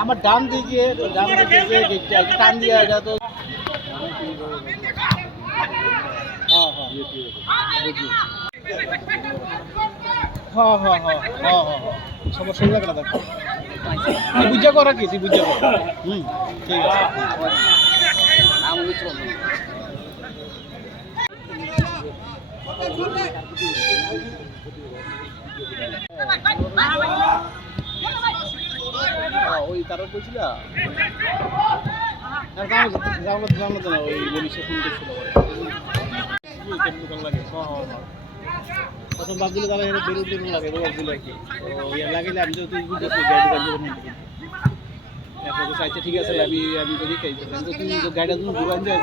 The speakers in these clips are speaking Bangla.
আমার ডান দিকে টান দিয়ে এটা তো সমস্যা লাগে না দেখো বুঝা করা কি তুই বুঝা কর ঠিক আছে ওই তারা কইছিল ওই বলিসে ফোন করছিল লাগে প্রথম বাপগুলো তারা বেরোতে লাগে বাপগুলো আর কি লাগিলে আমি তো তুই বুঝতেছি গাড়ি ঠিক আছে আমি যদি তুমি গাড়িটা তুমি ঢুকান যায়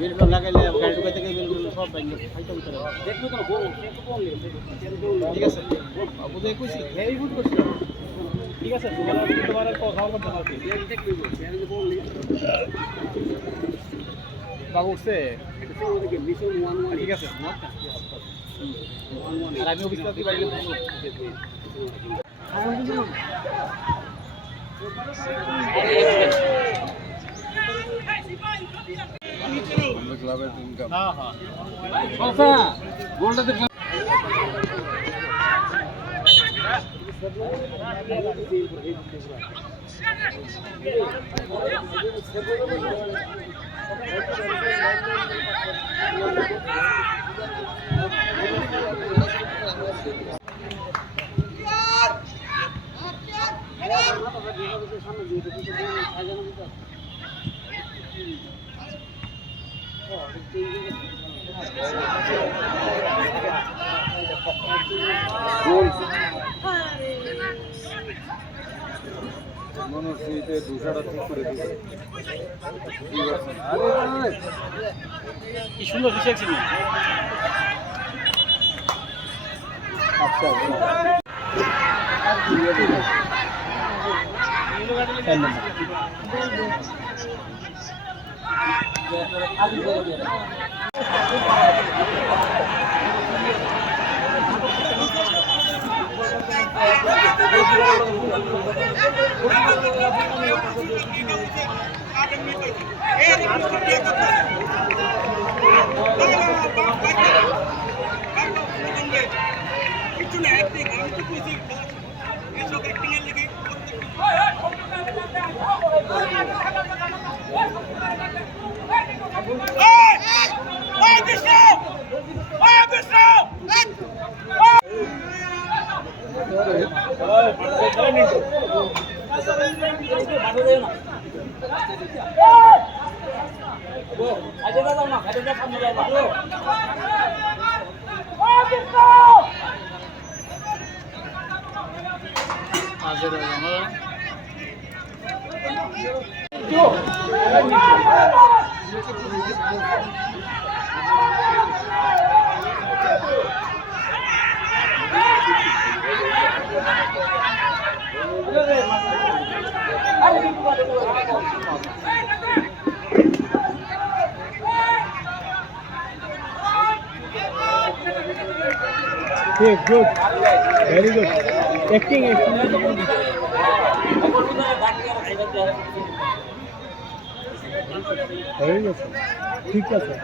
বেরোটা লাগাইলে গাড়ি ঢুকাই থেকে বেরোলো সব ব্যাংকে ফাইটা ভিতরে ঠিক আছে বুঝে কইছি হেভি গুড করছিল ঠিক আছে তোমার কথা বলতে হবে বাবু উঠছে ঠিক আছে আর আমি অফিস থেকে বাইরে ক্লাবের ইনকাম গোলটা মনসিতে দুশাটা ঠিক করে দিবে কি সুন্দর বিষয় ছিল আচ্ছা Good. Very good. Acting. Very good. ঠিক আছে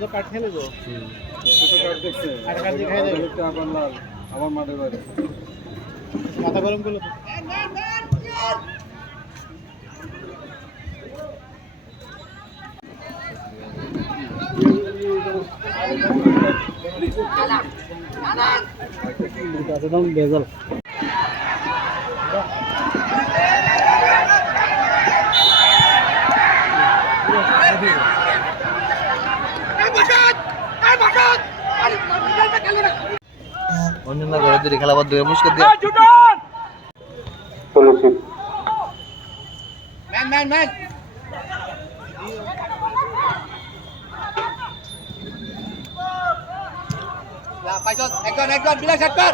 তো কাঠ খেলে তো কাঠ দেখছে কাঠ দিয়ে খাই যাবে আবার লাল আমার মাঠে বাড়ি মাথা গরম করলো তো একদম বেজাল অন্যান্য ঘরের খেলা বাদ দিয়ে মুশকিল দিয়ে চলেছি একজন বিলাস একবার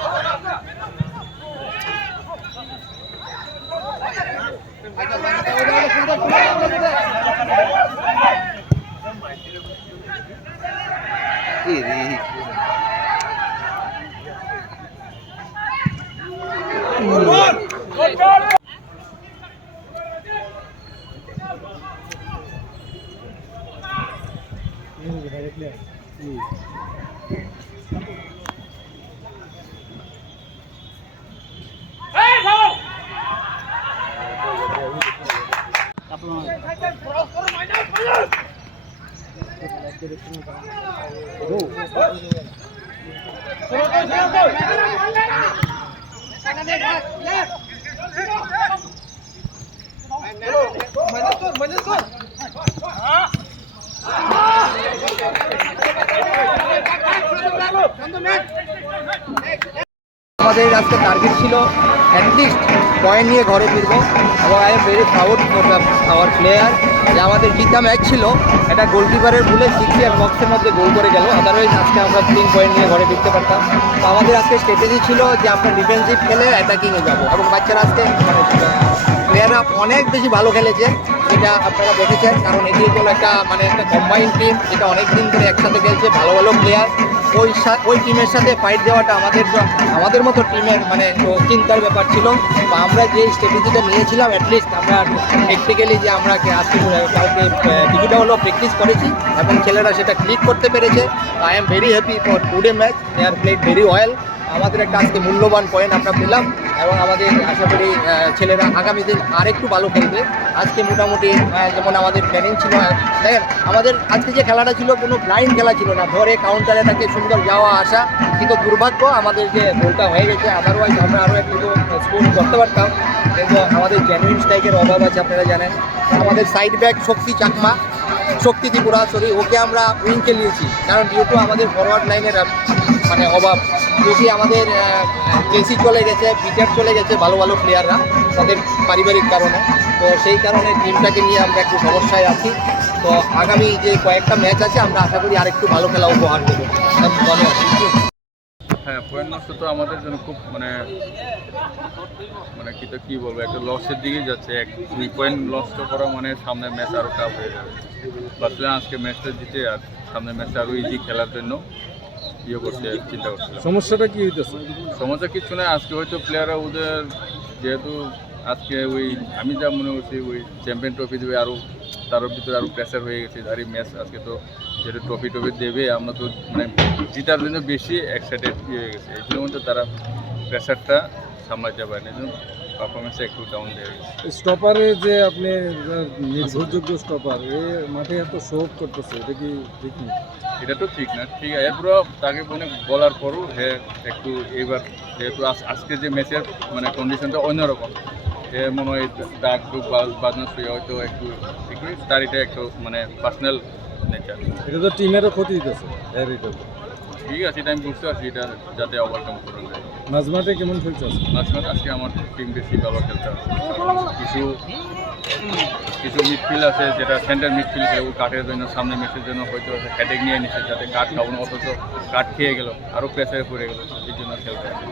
আমাদের আজকে টার্গেট ছিল অ্যাটলিস্ট পয়েন্ট নিয়ে ঘরে ফিরবো এবং I am very proud for our player যে আমাদের জিতা ম্যাচ ছিল এটা গোলকিপারের ভুলে সিক্সিয়ার বক্সের মধ্যে গোল করে গেল আদারওয়াইজ আজকে আমরা 3 পয়েন্ট নিয়ে ঘরে ফিরতে পারতাম তো আমাদের আজকে স্ট্র্যাটেজি ছিল যে আমরা ডিফেন্সিভ খেলে অ্যাটাকিংয়ে যাবো এবং বাচ্চারা আজকে প্লেয়াররা অনেক বেশি ভালো খেলেছে যেটা আপনারা দেখেছেন কারণ এটি হলো একটা একটা কম্বাইন্ড টিম যেটা অনেক দিন ধরে একসাথে খেলছে ভালো ভালো প্লেয়ার ওই টিমের সাথে ফাইট দেওয়াটা আমাদের মতো টিমের চিন্তার ব্যাপার ছিল বা আমরা যে স্ট্র্যাটেজিটা নিয়েছিলাম অ্যাটলিস্ট আমরা টেকনিক্যালি যে আমরা আজকে কালকে কিছুটা হলো প্র্যাকটিস করেছি এবং ছেলেরা সেটা ক্লিক করতে পেরেছে I am very happy for today match they are played very well আমাদের একটা আজকে মূল্যবান পয়েন্ট আমরা পেলাম এবং আমাদের আশা করি ছেলেরা আগামী দিন আরেকটু ভালো খেলবে আজকে মোটামুটি যেমন আমাদের প্ল্যানিং ছিল দেখেন আমাদের আজকে যে খেলাটা ছিল কোনো ব্লাইন্ড খেলা ছিল না ধরে কাউন্টারে তাকে সুন্দর যাওয়া আসা কিন্তু দুর্ভাগ্য আমাদের যে গোলটা হয়ে গেছে আদারওয়াইজ আমরা আরও একটু স্কোর করতে পারতাম কিন্তু আমাদের জেনুইন স্ট্রাইকের অভাব আছে আপনারা জানেন আমাদের সাইড ব্যাক শক্তি ত্রিপুরা ওকে আমরা উইংকে নিয়েছি কারণ যেহেতু আমাদের ফরওয়ার্ড লাইনের অভাব বেশি আমাদের কেসি চলে গেছে পিটার চলে গেছে ভালো ভালো প্লেয়াররা তাদের পারিবারিক কারণে তো সেই কারণে টিমটাকে নিয়ে আমরা একটু সমস্যায় আছি তো আগামী যে কয়েকটা ম্যাচ আছে আমরা আশা করি আরেকটু ভালো খেলা উপহার দেবো হ্যাঁ পয়েন্ট নষ্ট তো আমাদের জন্য খুব কি বলবো একটা লসের দিকে যাচ্ছে 2 পয়েন্ট নষ্ট করা সামনের ম্যাচ আরও টাফ হয়ে যাবে ভাবছিলাম আজকে ম্যাচটা জিতে আর সামনের ম্যাচটা আরও ইজি খেলার জন্য চিন্তা করছিলাম সমস্যাটা কি হইতেছে সমস্যা কিছু না আজকে হয়তো প্লেয়াররা ওদের যেহেতু আজকে আমি যা মনে করছি চ্যাম্পিয়ন ট্রফি দেবে আরও তার ভিতরে আরও প্রেশার হয়ে গেছে আর এই ম্যাচ আজকে তো যেটা ট্রফি দেবে আমরা তো জিতার জন্য বেশি এক্সাইটেড হয়ে গেছে এই জন্য মধ্যে তারা প্রেশারটা সামলাতে পারেনি এই জন্য পারফরমেন্সে একটু ডাউন হয়ে গেছে স্টপারে যে আপনি নির্ভরযোগ্য স্টপার মাঠে এত শো করতেছে এটা কি ঠিক না এটা তো ঠিক না ঠিক আছে এরপর তাকে বলার পরও একটু এবার যেহেতু আজকে যে ম্যাচের কন্ডিশনটা অন্যরকম মনে হয় ডাক টুক বাজনা শুয়ে হয়তো একটু তার এটা একটু পার্সোনাল নেচার এটা তো টিমেরও ক্ষতি দিতেছে ঠিক আছে, এটা আমি বুঝতে পারছি, এটা যাতে ওভারকাম করা যায়। মাঝমাঠে কেমন খেলছে আজকে? মাঝখানে আজকে আমার টিম বেশি ভালো খেলতে হবে। কিছু কিছু মিডফিল্ড আছে যেটা সেন্টার মিডফিল্ড খেলে, ও কাঠের জন্য সামনে ম্যাচের জন্য হয়তো হেডেক নিয়ে নিচ্ছে, যাতে কাঠ খাওয়ানো, অথচ কাঠ খেয়ে গেল, আরও প্রেসারে পড়ে গেল, এই জন্য খেলতে হবে।